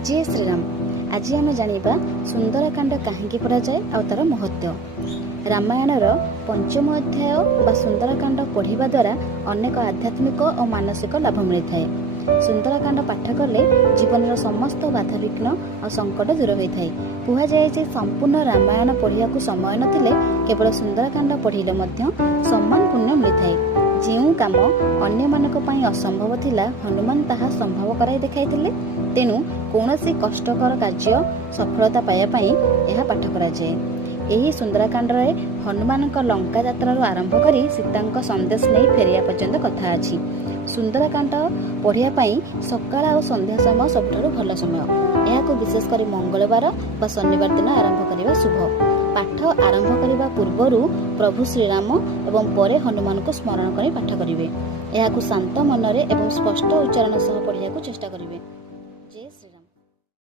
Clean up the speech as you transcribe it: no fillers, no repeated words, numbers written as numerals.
जय श्रीराम। आज आम जानिबा सुंदरकांड कहीं पढ़ाए और तार महत्व। रामायणर पंचम अध्याय बा सुंदरकांड पढ़ा द्वारा अनेक आध्यात्मिक और मानसिक लाभ मिलता है। सुंदरकांड पाठ कले जीवन समस्त बाधा विघ्न और संकट दूर होता है। कहुए संपूर्ण रामायण पढ़िया समय नथिले केवल सुंदरकांड पढ़िले सम्मान पुण्य मिलता है। जो काम अन्य मानक पई असंभव थिला हनुमान ताहा संभव कराई देखाइथिले। तेणु कौनसी कष्टकर कार्य सफलता पाइबा पई यह पाठ करा जाए। एही सुंदरकांड रे हनुमान लंका यात्रा आरंभ करी सीता संदेश नहीं फेरिया पर्यंत कथा अछि। सुंदरकांड पढ़िया पई सकाळ और संध्या समय सबठारु भल समय। यह विशेषकर मंगलवार बा शनिवार दिन आरंभ करने शुभ। पाठ आरंभ करने पूर्वर प्रभु श्रीराम एवं परे हनुमान को स्मरण कर पाठ करेंगे। यह शांत मनरे एवं स्पष्ट उच्चारण सह पढ़िया चेष्टा करेंगे। जय श्रीराम।